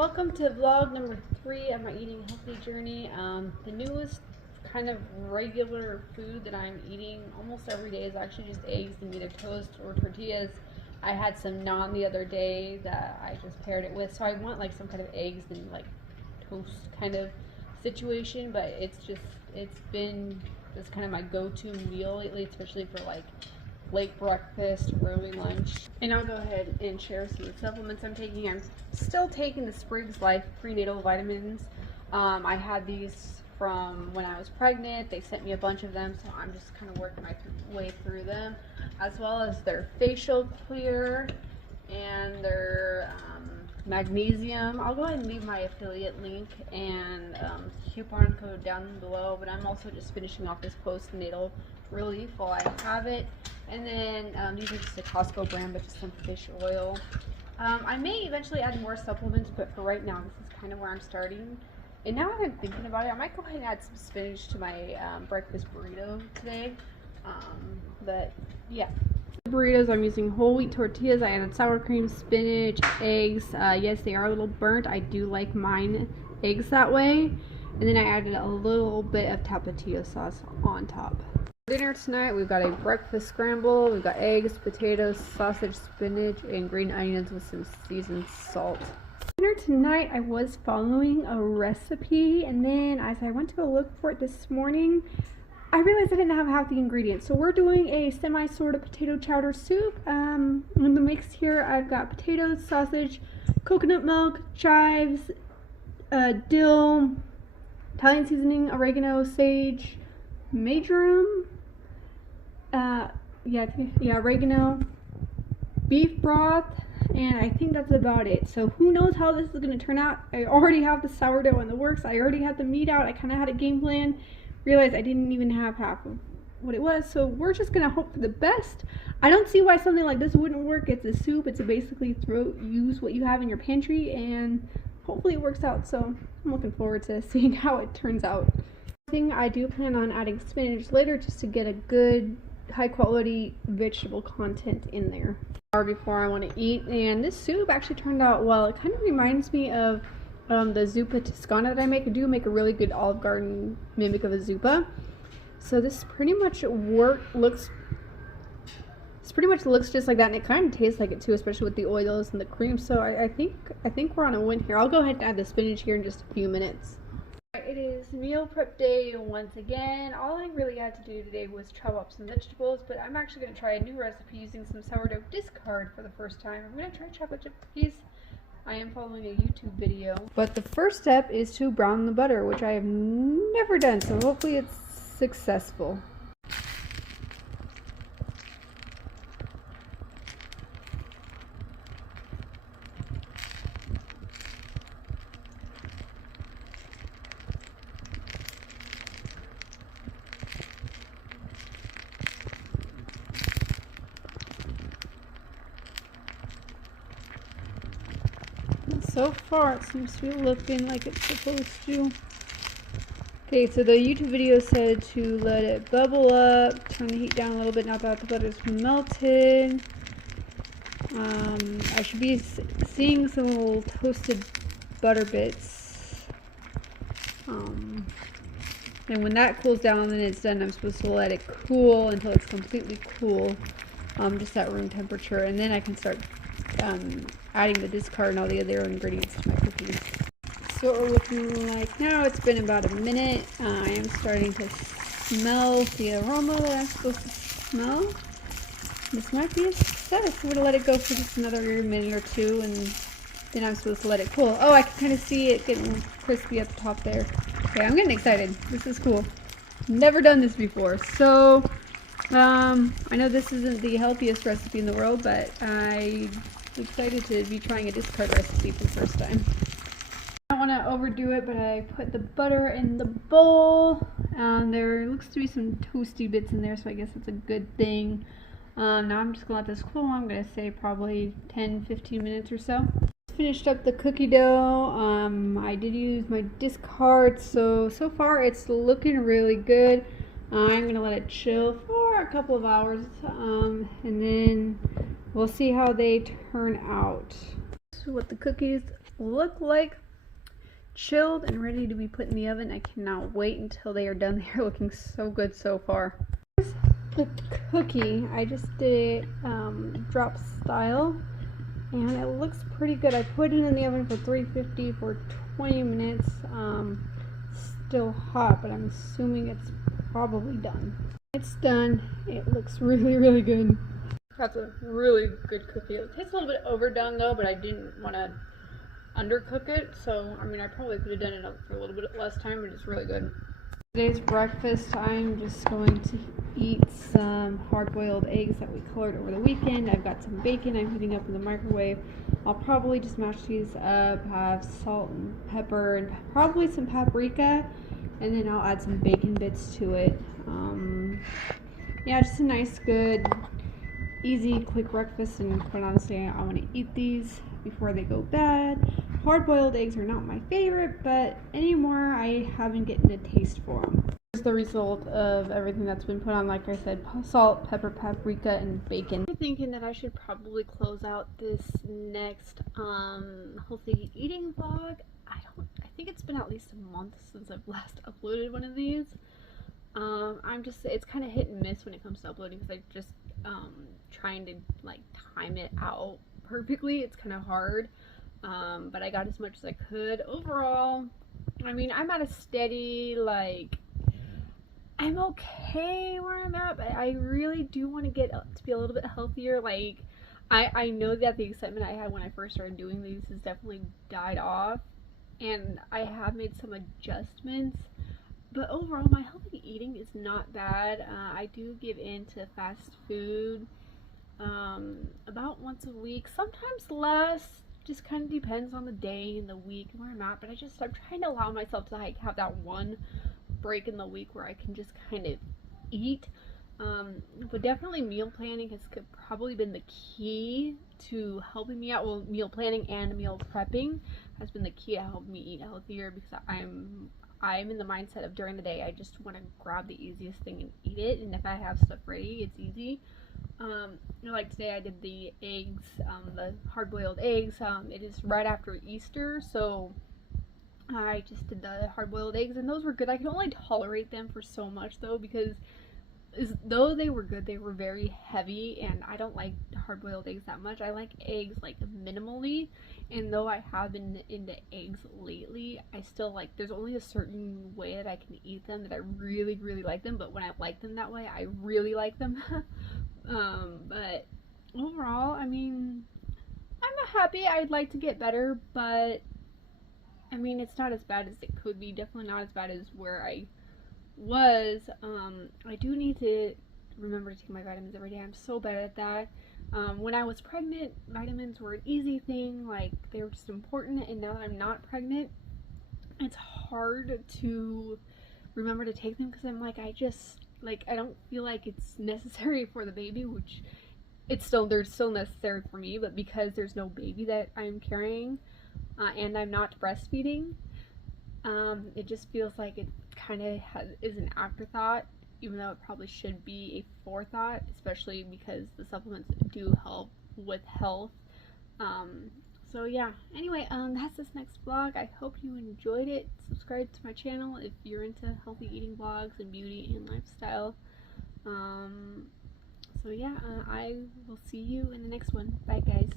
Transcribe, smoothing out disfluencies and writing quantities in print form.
Welcome to vlog number 3 of my eating healthy journey. The newest kind of regular food that I'm eating almost every day is actually just eggs and either toast or tortillas. I had some naan the other day that I just paired it with, so I want like some kind of eggs and like toast kind of situation, but it's been just kind of my go-to meal lately, especially for like late breakfast, early lunch. And I'll go ahead and share some of the supplements I'm taking. I'm still taking the Spriggs Life prenatal vitamins. I had these from when I was pregnant. They sent me a bunch of them, so I'm just kind of working my way through them, as well as their facial clear and their magnesium. I'll go ahead and leave my affiliate link and coupon code down below, but I'm also just finishing off this postnatal relief while I have it. And then these are just a Costco brand, but just some fish oil. I may eventually add more supplements, but for right now, this is kind of where I'm starting. And now that I'm thinking about it, I might go ahead and add some spinach to my breakfast burrito today. But yeah. Burritos, I'm using whole wheat tortillas. I added sour cream, spinach, eggs. Yes, they are a little burnt. I do like mine eggs that way. And then I added a little bit of tapatio sauce on top. For dinner tonight, we've got a breakfast scramble. We've got eggs, potatoes, sausage, spinach, and green onions with some seasoned salt. Dinner tonight, I was following a recipe, and then as I went to go look for it this morning, I realized I didn't have half the ingredients. So we're doing a semi-Sourdough potato chowder soup. In the mix here, I've got potatoes, sausage, coconut milk, chives, dill, Italian seasoning, oregano, sage, marjoram, oregano, beef broth, and I think that's about it. So who knows how this is going to turn out. I already have the sourdough in the works. I already had the meat out. I kind of had a game plan. Realized I didn't even have half of what it was, so we're just going to hope for the best. I don't see why something like this wouldn't work. It's a soup. It's a basically use what you have in your pantry, and hopefully it works out. So I'm looking forward to seeing how it turns out. I do plan on adding spinach later just to get a good high quality vegetable content in there before I want to eat. And this soup actually turned out well. It kind of reminds me of the zuppa toscana that I make. I do make a really good Olive Garden mimic of a zuppa. So this pretty much looks just like that, and it kind of tastes like it too, especially with the oils and the cream. So I think we're on a win here. I'll go ahead and add the spinach here in just a few minutes. It is meal prep day once again. All I really had to do today was chop up some vegetables, but I'm actually going to try a new recipe using some sourdough discard for the first time. I'm going to try chocolate chip cookies. I am following a YouTube video. But the first step is to brown the butter, which I have never done, so hopefully it's successful. So far, it seems to be looking like it's supposed to. Okay, so the YouTube video said to let it bubble up, turn the heat down a little bit now that the butter's melted. I should be seeing some little toasted butter bits. And when that cools down, then it's done. I'm supposed to let it cool until it's completely cool, just at room temperature, and then I can start adding the discard and all the other ingredients to my cookies. So what we're looking like now, it's been about a minute. I am starting to smell the aroma that I'm supposed to smell. This might be a success. We're going to let it go for just another minute or two, and then I'm supposed to let it cool. Oh, I can kind of see it getting crispy at the top there. Okay, I'm getting excited. This is cool. Never done this before. So, I know this isn't the healthiest recipe in the world, but I'm excited to be trying a discard recipe for the first time. I don't want to overdo it, but I put the butter in the bowl, and there looks to be some toasty bits in there, so I guess it's a good thing. Now I'm just going to let this cool. I'm going to say probably 10-15 minutes or so. Finished up the cookie dough. I did use my discard, so far it's looking really good. I'm going to let it chill for a couple of hours, and then we'll see how they turn out. So what the cookies look like chilled and ready to be put in the oven. I cannot wait until they are done. They're looking so good so far. Here's the cookie. I just did it drop style, and it looks pretty good. I put it in the oven for 350 for 20 minutes. Still hot, but I'm assuming it's probably done. It's done. It looks really, really good. That's a really good cookie. It tastes a little bit overdone though, but I didn't want to undercook it, so I mean I probably could have done it for a little bit less time, but it's really good. Today's breakfast, I'm just going to eat some hard-boiled eggs that we colored over the weekend. I've got some bacon I'm heating up in the microwave. I'll probably just mash these up, have salt and pepper and probably some paprika, and then I'll add some bacon bits to it. Yeah, just a nice, good, easy, quick breakfast, and quite honestly, I want to eat these before they go bad. Hard-boiled eggs are not my favorite, but anymore I haven't gotten a taste for them. Here's the result of everything that's been put on. Like I said, salt, pepper, paprika, and bacon. I'm thinking that I should probably close out this next healthy eating vlog. I think it's been at least a month since I've last uploaded one of these. It's kind of hit and miss when it comes to uploading because I just trying to like time it out perfectly. It's kind of hard, but I got as much as I could. Overall, I mean, I'm at a steady, like, I'm okay where I'm at, but I really do want to get to be a little bit healthier. Like, I know that the excitement I had when I first started doing these has definitely died off, and I have made some adjustments. But overall, my healthy eating is not bad. I do give in to fast food about once a week, sometimes less. Just kind of depends on the day and the week and where I'm at. But I'm trying to allow myself to like have that one break in the week where I can just kind of eat. But definitely meal planning has probably been the key to helping me out. Well, meal planning and meal prepping has been the key to help me eat healthier, because I'm in the mindset of during the day I just want to grab the easiest thing and eat it, and if I have stuff ready, it's easy. Like today I did the eggs, the hard-boiled eggs. It is right after Easter, so I just did the hard-boiled eggs, and those were good. I can only tolerate them for so much though, because though they were good, they were very heavy, and I don't like hard-boiled eggs that much. I like eggs like minimally, and though I have been into eggs lately, I still like, there's only a certain way that I can eat them that I really, really like them, but when I like them that way, I really like them. But overall, I mean, I'm happy. I'd like to get better, but I mean, it's not as bad as it could be. Definitely not as bad as where I was. I do need to remember to take my vitamins every day. I'm so bad at that. When I was pregnant, vitamins were an easy thing, like they were just important, and now that I'm not pregnant, it's hard to remember to take them, because I'm like, I don't feel like it's necessary for the baby, which they're still necessary for me, but because there's no baby that I'm carrying, and I'm not breastfeeding, it just feels like it kind of is an afterthought, even though it probably should be a forethought, especially because the supplements do help with health. So yeah, anyway, that's this next vlog. I hope you enjoyed it. Subscribe to my channel if you're into healthy eating vlogs and beauty and lifestyle. So yeah, I will see you in the next one. Bye guys.